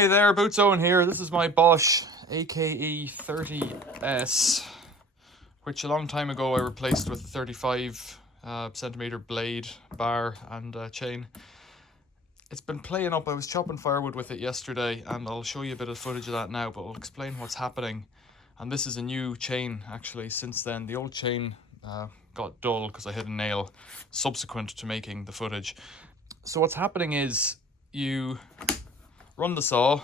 Hey there, Boots Owen here. This is my Bosch AKE 30S, which a long time ago I replaced with a 35 centimeter blade, bar and chain. It's been playing up. I was chopping firewood with it yesterday and I'll show you a bit of footage of that now, but I'll explain what's happening. And this is a new chain actually since then. The old chain got dull because I hit a nail subsequent to making the footage. So what's happening is you run the saw.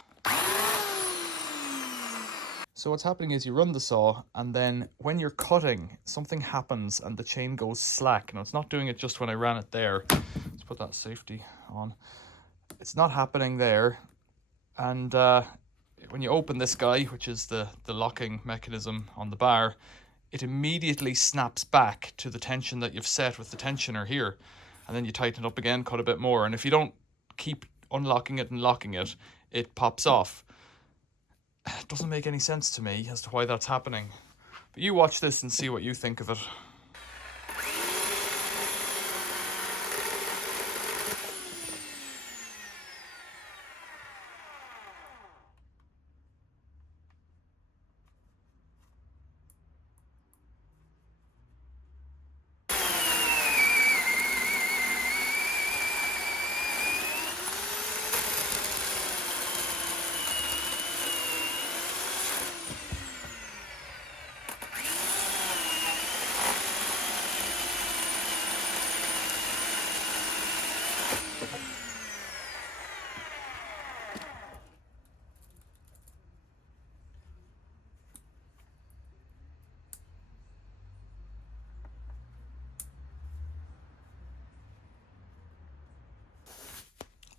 And then when you're cutting, something happens and the chain goes slack. Now it's not doing it just when I ran it there. Let's put that safety on. It's not happening there. And when you open this guy, which is the locking mechanism on the bar, it immediately snaps back to the tension that you've set with the tensioner here. And then you tighten it up again, cut a bit more. And if you don't keep unlocking it and locking it, it pops off. It doesn't make any sense to me as to why that's happening. But you watch this and see what you think of it.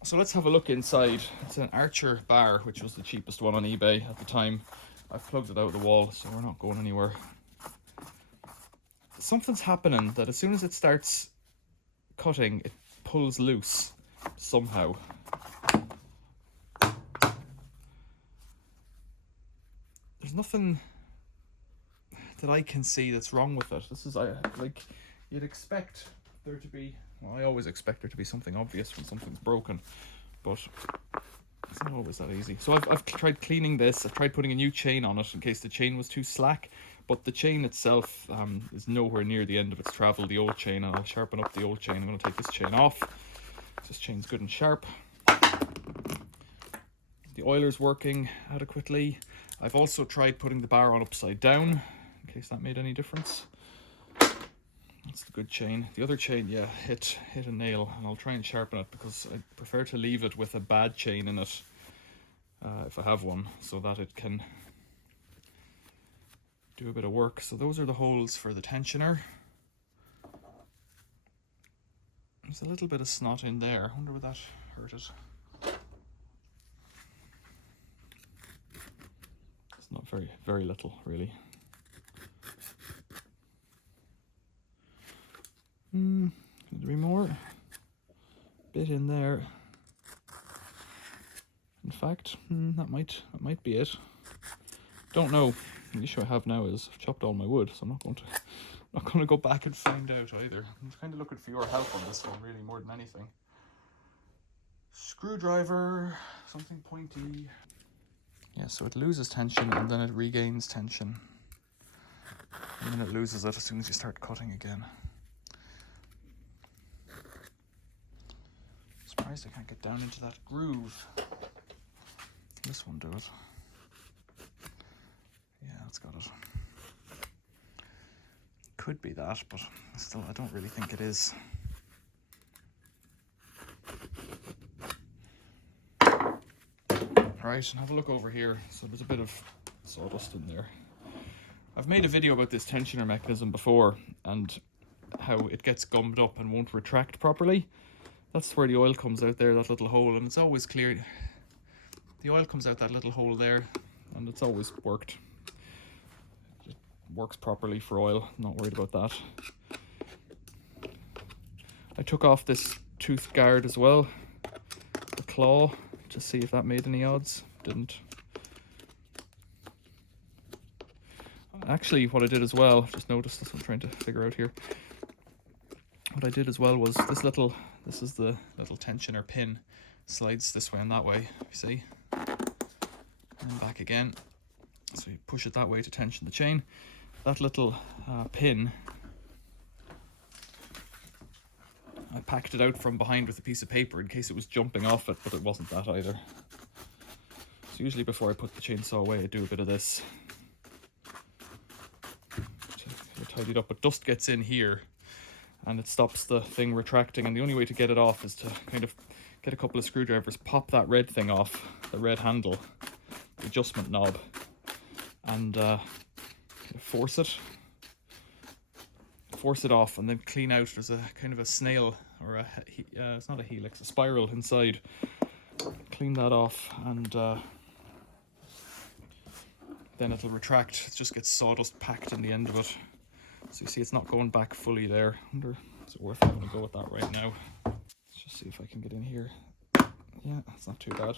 So let's have a look inside. It's an Archer bar, which was the cheapest one on eBay at the time. I've plugged it out of the wall, so we're not going anywhere. Something's happening that as soon as it starts cutting, it pulls loose somehow. There's nothing that I can see that's wrong with it. This is like you'd expect there to be. Well, I always expect there to be something obvious when something's broken, but it's not always that easy. So I've tried cleaning this. I've tried putting a new chain on it in case the chain was too slack, but the chain itself is nowhere near the end of its travel, the old chain, and I'll sharpen up the old chain. I'm going to take this chain off. This chain's good and sharp. The oiler's working adequately. I've also tried putting the bar on upside down, in case that made any difference. That's the good chain. The other chain, yeah, hit a nail, and I'll try and sharpen it because I prefer to leave it with a bad chain in it, if I have one, so that it can do a bit of work. So those are the holes for the tensioner. There's a little bit of snot in there. I wonder would that hurt it. It's not very little, really. Could there be more? Bit in there. In fact, that might be it. Don't know. The issue I have now is I've chopped all my wood, so I'm not going to go back and find out either. I'm kind of looking for your help on this one, really, more than anything. Screwdriver, something pointy. Yeah, so it loses tension and then it regains tension. And then it loses it as soon as you start cutting again. Surprised I can't get down into that groove. This one do it. Yeah, it's got it. Could be that, but still I don't really think it is. Right, and have a look over here. So there's a bit of sawdust in there. I've made a video about this tensioner mechanism before and how it gets gummed up and won't retract properly. That's where the oil comes out there, that little hole, and it's always clear. The oil comes out that little hole there, and it's always worked. It works properly for oil, not worried about that. I took off this tooth guard as well, the claw, to see if that made any odds. Didn't. Actually, what I did as well, I've just noticed this, I'm trying to figure out here. What I did as well was this is the little tensioner pin, slides this way and that way, you see? and back again. So you push it that way to tension the chain. That little pin, I packed it out from behind with a piece of paper in case it was jumping off it, but it wasn't that either. So usually before I put the chainsaw away, I do a bit of this to tidy it up, but dust gets in here and it stops the thing retracting, and the only way to get it off is to kind of get a couple of screwdrivers, pop that red thing off, the red handle, the adjustment knob, and kind of force it off, and then clean out. There's a kind of a snail, or it's not a helix, a spiral inside. Clean that off, and then it'll retract. It just gets sawdust packed in the end of it. So you see it's not going back fully there. I wonder, is it worth having to go with that right now? Let's just see if I can get in here. Yeah, it's not too bad.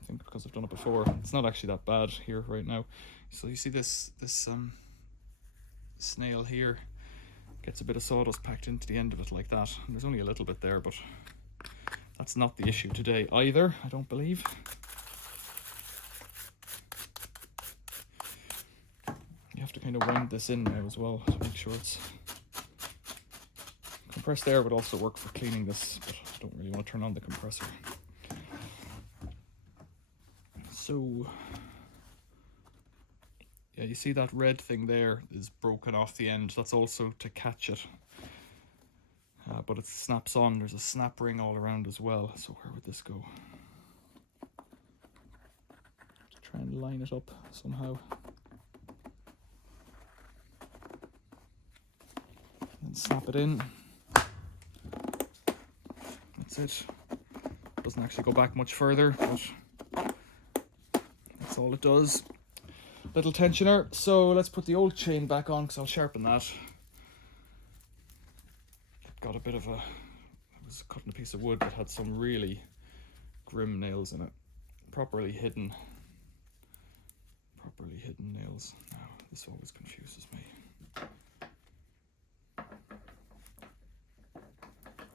I think because I've done it before, it's not actually that bad here right now. So you see this snail here gets a bit of sawdust packed into the end of it like that. And there's only a little bit there, but that's not the issue today either, I don't believe. You have to kind of wind this in now as well to make sure it's compressed air would also work for cleaning this, but I don't really want to turn on the compressor. So yeah, you see that red thing there is broken off the end. That's also to catch it, but it snaps on. There's a snap ring all around as well. So where would this go? To try and line it up somehow. And snap it in. That's it. Doesn't actually go back much further, but that's all it does. Little tensioner. So let's put the old chain back on, because I'll sharpen that. It got a bit of I was cutting a piece of wood that had some really grim nails in it. Properly hidden nails. Now, this always confuses me.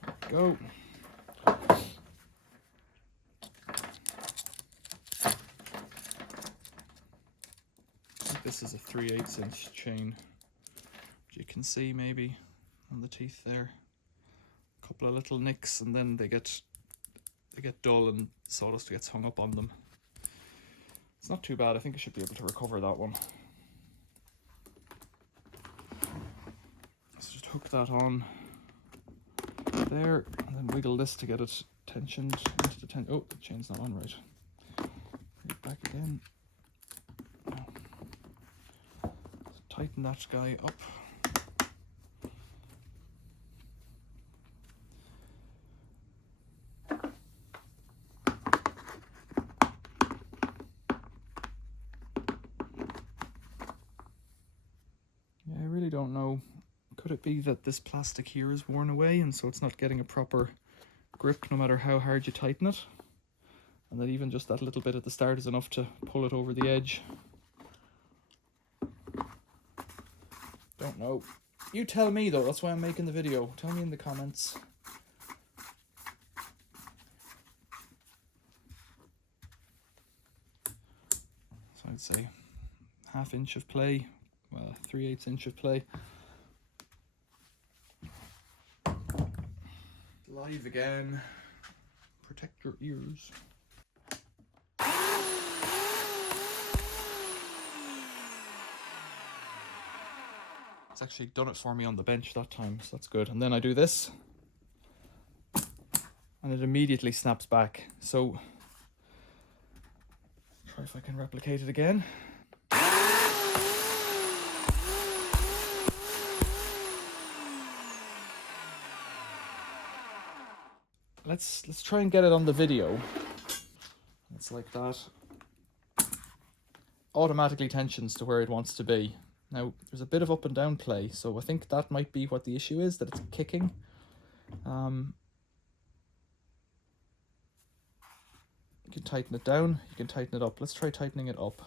There we go. This is a 3/8 inch chain, which you can see maybe on the teeth there. A couple of little nicks, and then they get dull and sawdust gets hung up on them. It's not too bad. I think I should be able to recover that one. So just hook that on there, and then wiggle this to get it tensioned into the oh, the chain's not on right. Bring it back again. Tighten that guy up. Yeah, I really don't know. Could it be that this plastic here is worn away and so it's not getting a proper grip no matter how hard you tighten it? And that even just that little bit at the start is enough to pull it over the edge? Don't know. You tell me though, that's why I'm making the video. Tell me in the comments. So I'd say 1/2 inch of play, well 3/8 inch of play. Live again. Protect your ears. It's actually done it for me on the bench that time, so that's good. And then I do this, and it immediately snaps back. So, try if I can replicate it again. Let's try and get it on the video. It's like that. Automatically tensions to where it wants to be. Now, there's a bit of up and down play, so I think that might be what the issue is, that it's kicking. You can tighten it down, you can tighten it up. Let's try tightening it up.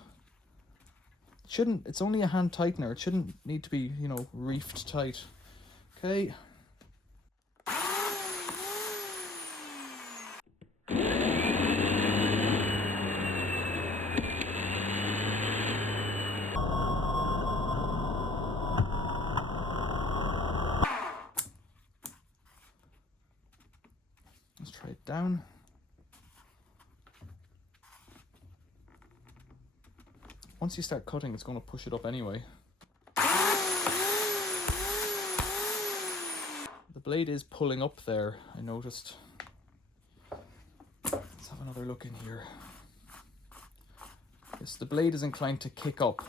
It's only a hand tightener. It shouldn't need to be, you know, reefed tight. Okay. straight down. Once you start cutting, it's going to push it up anyway. The blade is pulling up there, I noticed. Let's have another look in here. Yes, the blade is inclined to kick up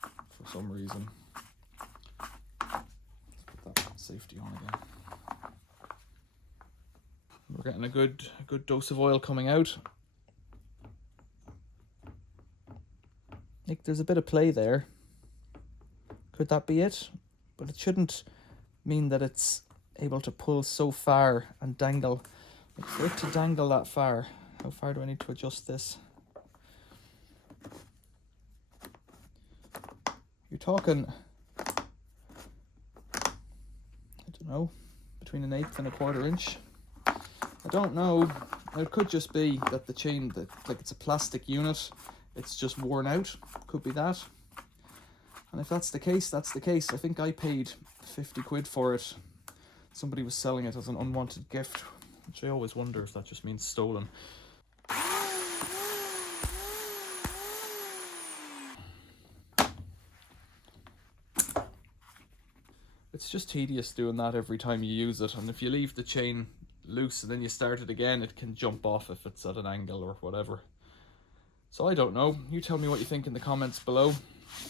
for some reason. Let's put that safety on again. We're getting a good dose of oil coming out. Like, there's a bit of play there. Could that be it? But it shouldn't mean that it's able to pull so far and dangle. Like, for it to dangle that far, how far do I need to adjust this? You're talking, I don't know, between 1/8 and 1/4 inch. I don't know. It could just be that the chain, like it's a plastic unit, it's just worn out. Could be that. And if that's the case, that's the case. I think I paid 50 quid for it. Somebody was selling it as an unwanted gift, which I always wonder if that just means stolen. It's just tedious doing that every time you use it, and if you leave the chain loose and then you start it again, it can jump off if it's at an angle or whatever. So I don't know. You tell me what you think in the comments below.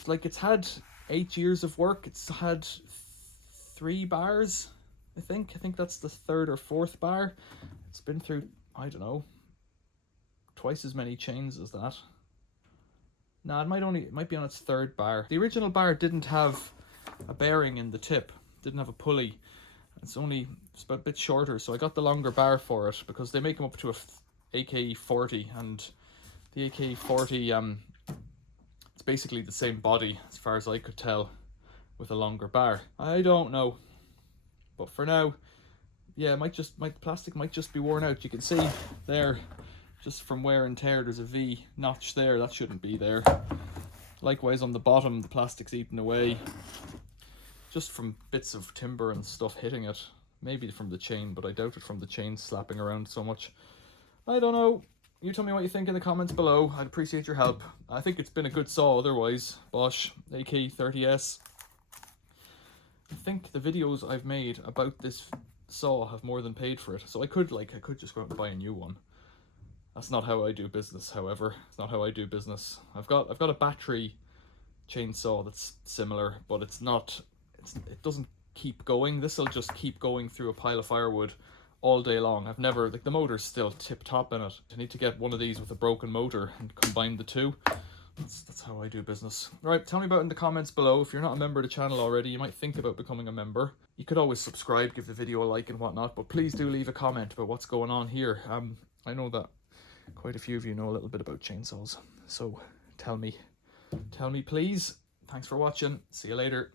Like, it's had 8 years of work. It's had 3 bars, I think. I think that's the 3rd or 4th bar. It's been through, I don't know, twice as many chains as that. Nah, it might be on its 3rd bar. The original bar didn't have a bearing in the tip, didn't have a pulley. It's about a bit shorter, so I got the longer bar for it because they make them up to a AK-40, and the AK-40, it's basically the same body as far as I could tell with a longer bar. I don't know, but for now, yeah, my plastic might just be worn out. You can see there, just from wear and tear, there's a V notch there. That shouldn't be there. Likewise on the bottom, the plastic's eaten away, just from bits of timber and stuff hitting it. Maybe from the chain, but I doubt it from the chain slapping around so much. I don't know. You tell me what you think in the comments below. I'd appreciate your help. I think it's been a good saw otherwise. Bosch AK30S. I think the videos I've made about this saw have more than paid for it. So I could just go out and buy a new one. That's not how I do business, however. It's not how I do business. I've got a battery chainsaw that's similar, but it doesn't keep going. This will just keep going through a pile of firewood all day long. I've never, like, the motor's still tip top in it. I need to get one of these with a broken motor and combine the two. That's how I do business. Right, tell me about it in the comments below. If you're not a member of the channel already, you might think about becoming a member. You could always subscribe, give the video a like and whatnot, but please do leave a comment about what's going on here. I know that quite a few of you know a little bit about chainsaws, so tell me please. Thanks for watching. See you later.